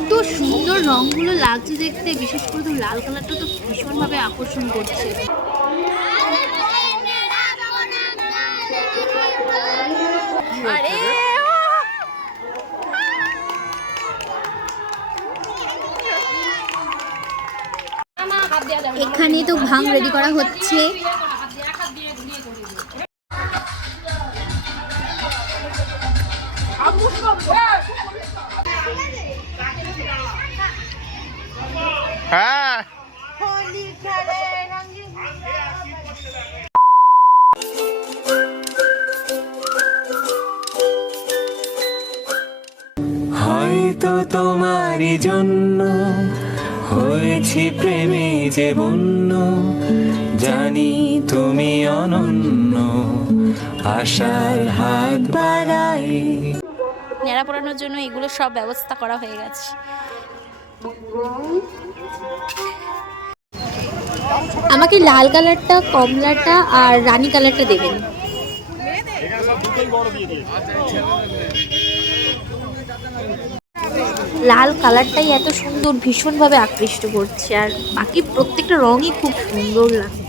এত সুন্দর রংগুলো লাগছে দেখতে, বিশেষ করে তো লাল কালারটা তো ভীষণভাবে আকর্ষণ করছে। আরে এখানে তো ভাং রেডি করা হচ্ছে। হ্যাঁ হয়তো তোমারই জন্য হয়েছি প্রেমে যে বন্য, জানি তুমি অনন্য, আশার হাত বাড়াই। নেড়া পড়ানোর জন্য এগুলো সব ব্যবস্থা করা হয়ে গেছে। আমাকে লাল কালারটা, কমলাটা আর রানী কালারটা দেবেন। লাল কালারটাই এত সুন্দর, ভীষণভাবে আকৃষ্ট করছে, আর বাকি প্রত্যেকটা রঙই খুব সুন্দর লাগে।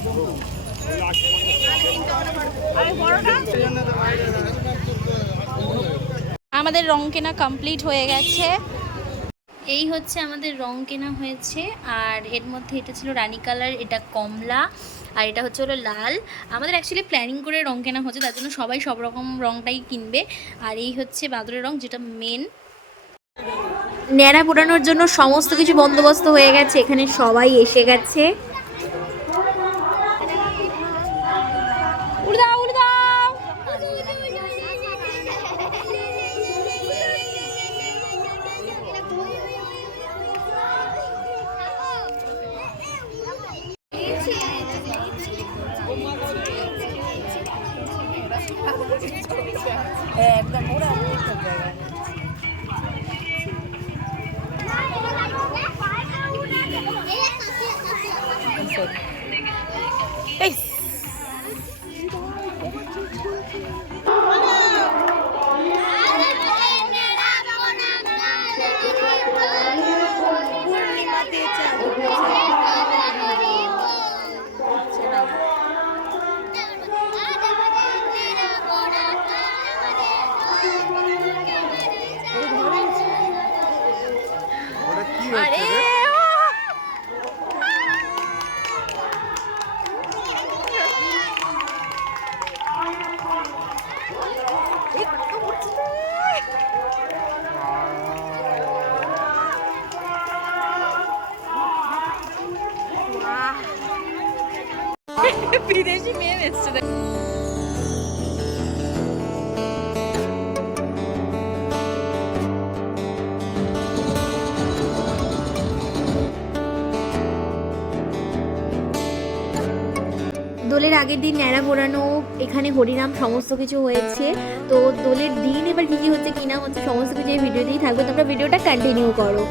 আমাদের রং কেনা কমপ্লিট হয়ে গেছে। এই হচ্ছে আমাদের রং কেনা হয়েছে, আর এর মধ্যে এটা ছিল রানী কালার, এটা কমলা, আর এটা হচ্ছে হলো লাল। আমাদের অ্যাকচুয়ালি প্ল্যানিং করে রং কেনা হচ্ছে, তার জন্য সবাই সব রকম রংটাই কিনবে। আর এই হচ্ছে বাদরের রং, যেটা মেন। ন্যাড়া পোড়ানোর জন্য সমস্ত কিছু বন্দোবস্ত হয়ে গেছে, এখানে সবাই এসে গেছে। একদম ওরা বিদেশি মেয়ে এসছে। দোলের আগের দিন ন্যাড়া পোড়ানো, এখানে হরিনাম, সমস্ত কিছু হয়েছে। তো দোলের দিন এবার কী কী হচ্ছে কী না হচ্ছে সমস্ত কিছু এই ভিডিওতেই থাকবে, তোমরা ভিডিওটা কন্টিনিউ করো।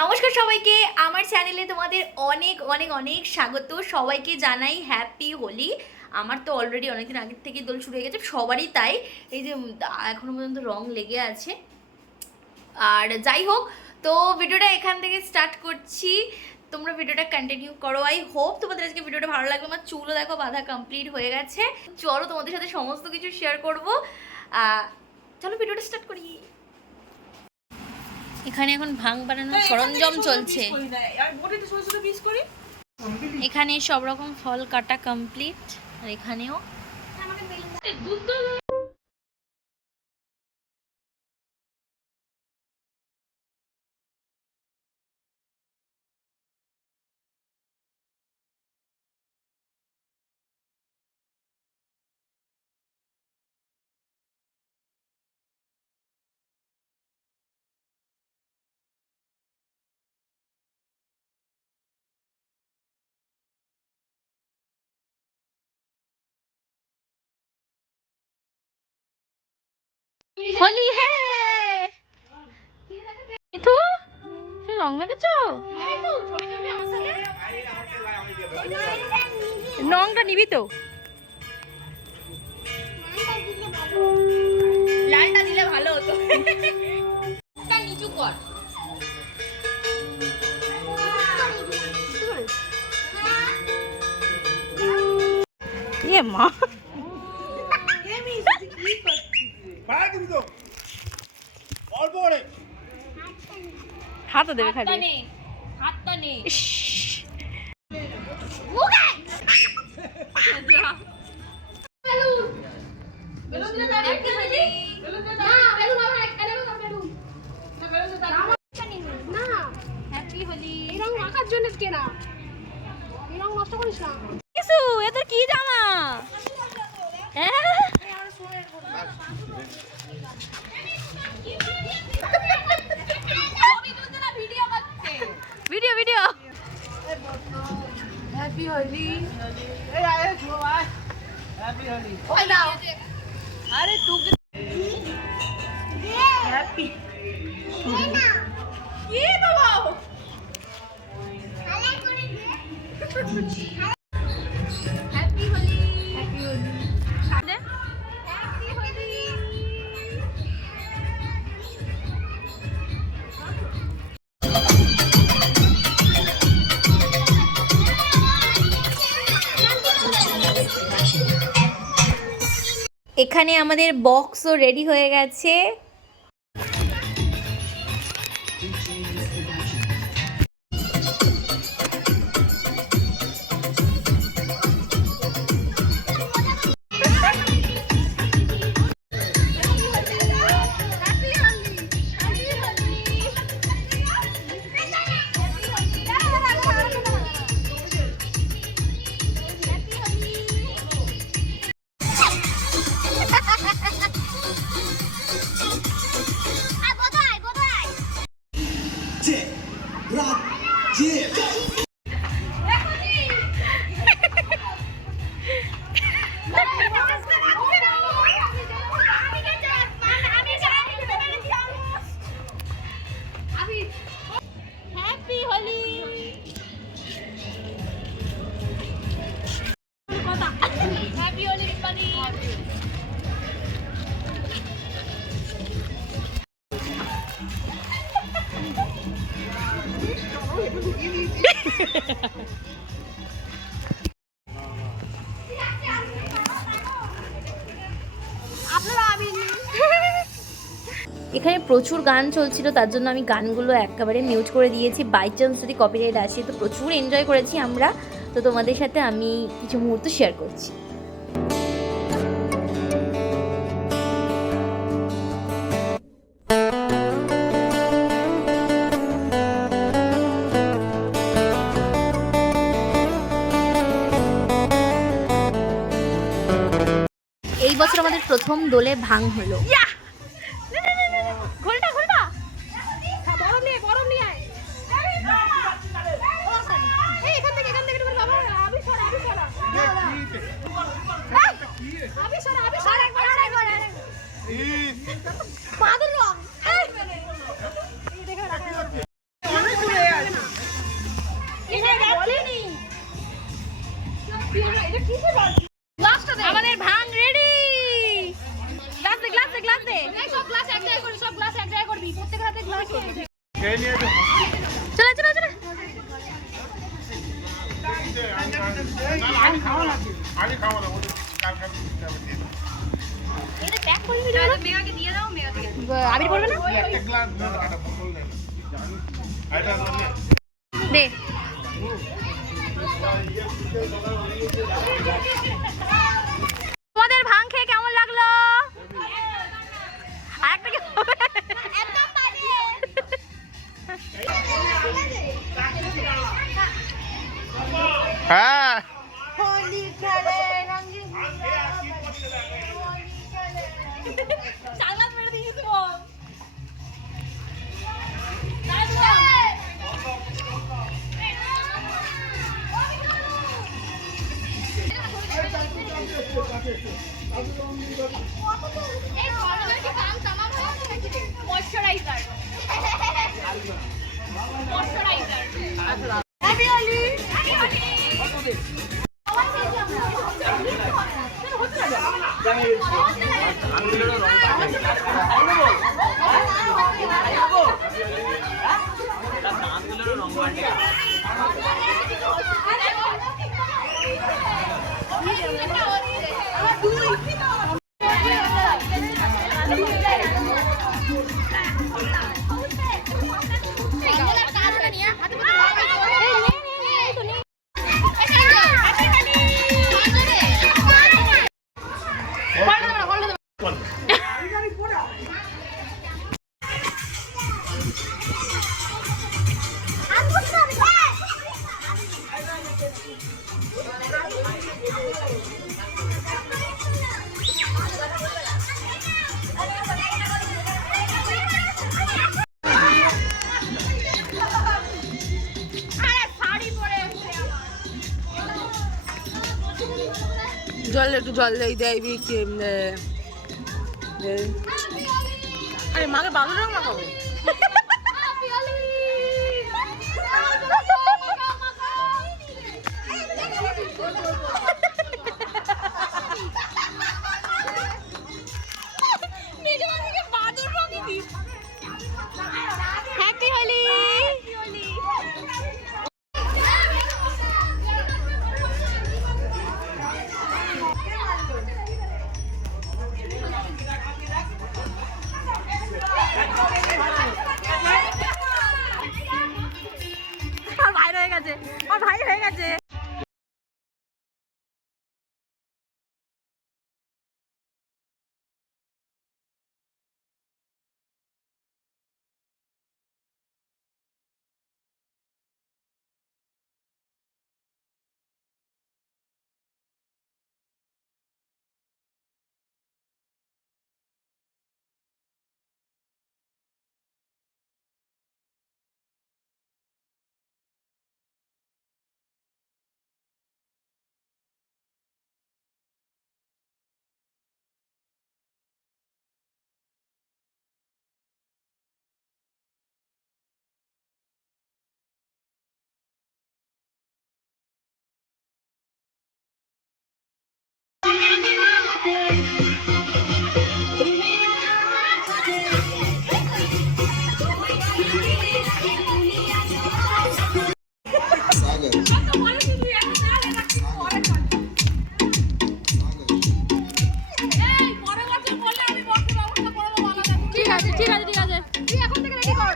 নমস্কার সবাইকে, আমার চ্যানেলে তোমাদের অনেক অনেক অনেক স্বাগত। সবাইকে জানাই হ্যাপি হোলি। আমার তো অলরেডি অনেকদিন আগের থেকে দোল শুরু হয়ে গেছে, সবারই তাই। এই যে এখনো পর্যন্ত রং লেগে আছে। আর যাই হোক, তো ভিডিওটা এখান থেকে স্টার্ট করছি, তোমরা ভিডিওটা কন্টিনিউ করো। আই হোপ তোমাদের আজকে ভিডিওটা ভালো লাগবে। আমার চুলও দেখো বাঁধা কমপ্লিট হয়ে গেছে। চলো তোমাদের সাথে সমস্ত কিছু শেয়ার করবো। চলো ভিডিওটা স্টার্ট করি। এখানে এখন ভাং বানানোর সরঞ্জাম চলছে। এখানে সব রকম ফল কাটা কমপ্লিট, আর এখানেও হোলি। হ্যাঁ, তো রং মেখেছো, রংটা নিবি তো? ভালো হতো। নিচু কর। এ মা হাতও দেবে খালি। হাতটা নে। হ্যাপি হোলি। এরকম রাখার জন্য কেনা, এরকম নষ্ট করিস না। কিছু এ তোর কি জামা? হ্যাঁ ভিডিও ভিডিও। হ্যাপি হোলি। আরে তুই হ্যাপি কি বাবা? Happy Holi. Happy Holi. Happy Holi. এখানে আমাদের বক্সও রেডি হয়ে গেছে। Happy Holi. Happy Holi everybody. এখানে প্রচুর গান চলছিল, তার জন্য আমি গানগুলো একেবারে মিউট করে দিয়েছি, বাই চান্স যদি কপিরাইট আসে। তো প্রচুর এনজয় করেছি আমরা, তো তোমাদের সাথে আমি কিছু মুহূর্ত শেয়ার করছি। এই বছর আমাদের প্রথম দোলে ভাং হলো। ঘোলটা ঘোলটা বরফ নিয়ে আয়। এই এখান থেকে বাবা আবি সরা একবার পাদুর রং। এই দেখে রাখা অনেক দূরে আছে। এটা বলেনি এটা কিসে বল। গ্লাসটা দে। আমাদের ভাং রেডি। গ্লাস দে। এই সব গ্লাস এক জায়গায় করবি, সব গ্লাস এক জায়গায় করবি, প্রত্যেক হাতে গ্লাস করবি। চলো আমি খাওয়া না এটা প্যাক করে দিবি। তাহলে মেয়াকে দিয়ে দাও, মেয়া থেকে আবির পড়বে না একটা গ্লাস একটা বোতল নেন এটা নে দে। তোমাদের ভাং খেয়ে কেমন লাগলো? আরেকটা কি হবে? একদম পানি। হ্যাঁ হোলি খেলে রঙিন চালান মেরে দিয়েছি বল। এই গরমের কি কাম তামাম হয় নাকি? Moisturiser. Moisturiser. Happy Holi. Happy Holi. Happy Holi. জল একটু জল দেই দেবি আরে মাকে বাবুর রং মাখাবো হ্যাপি হোলি। ভাই হয়ে গেছে আমার ভাই হয়ে গেছে ঠিক আছে ঠিক আছে ঠিক আছে। তুই এখন থেকে রেডি কর।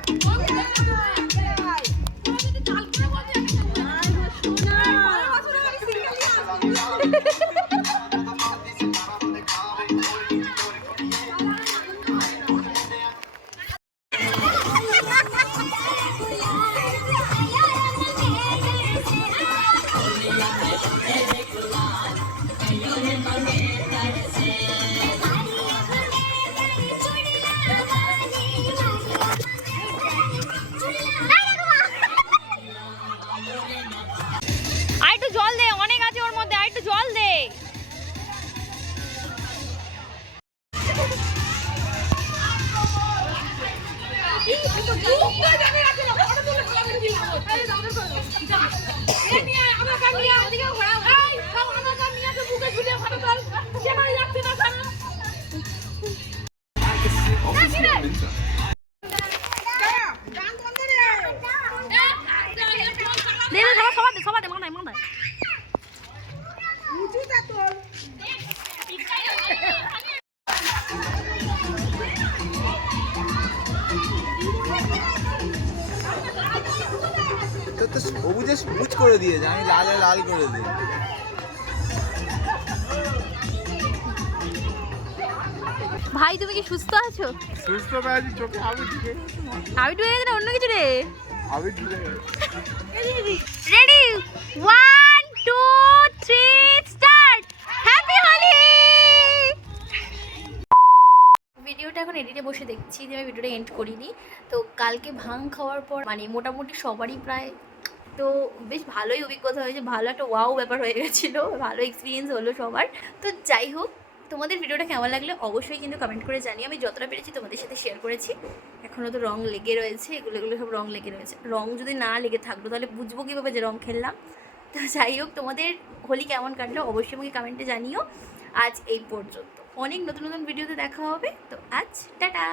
আর একটু জল দে, অনেক আছে ওর মধ্যে, আর একটু জল দে। দে দে সবার দে, সবার দে, মাথায় মাথায়। তো সবুজে সবুজ করে দিয়েছে, আমি লালে লাল করে দিই। ভাই তুমি কি সুস্থ আছো? সুস্থ আছি, চোখে আবি ঢুকে গেছে। আমি ঢুকে গেছি না অন্য কিছু রে? আবি ঢুকে গেছে। Ready 1 2 3 start. হ্যাপি হোলি। ভিডিওটা এখন এডিটে বসে দেখছি যে আমি ভিডিওটা এন্ড করিনি। তো কালকে ভাং খাওয়ার পর মানে মোটামুটি সবারই প্রায় তো বেশ ভালোই অভিজ্ঞতা হয়েছে, ভালো একটা ওয়াও ব্যাপার হয়ে গেছিলো, ভালো এক্সপিরিয়েন্স হলো সবার। তো যাই হোক, তোমাদের ভিডিওটা কেমন লাগলে অবশ্যই কিন্তু কমেন্ট করে জানিও। আমি যতটা পেরেছি তোমাদের সাথে শেয়ার করেছি। এখনও তো রং লেগে রয়েছে, এগুলো সব রং লেগে রয়েছে। রং যদি না লেগে থাকতো তাহলে বুঝবো কীভাবে যে রং খেললাম। তো যাই হোক, তোমাদের হোলি কেমন কাটলো অবশ্যই আমাকে কমেন্টে জানিও। আজ এই পর্যন্ত, অনেক নতুন নতুন ভিডিওতে দেখা হবে। তো আজ টাটা।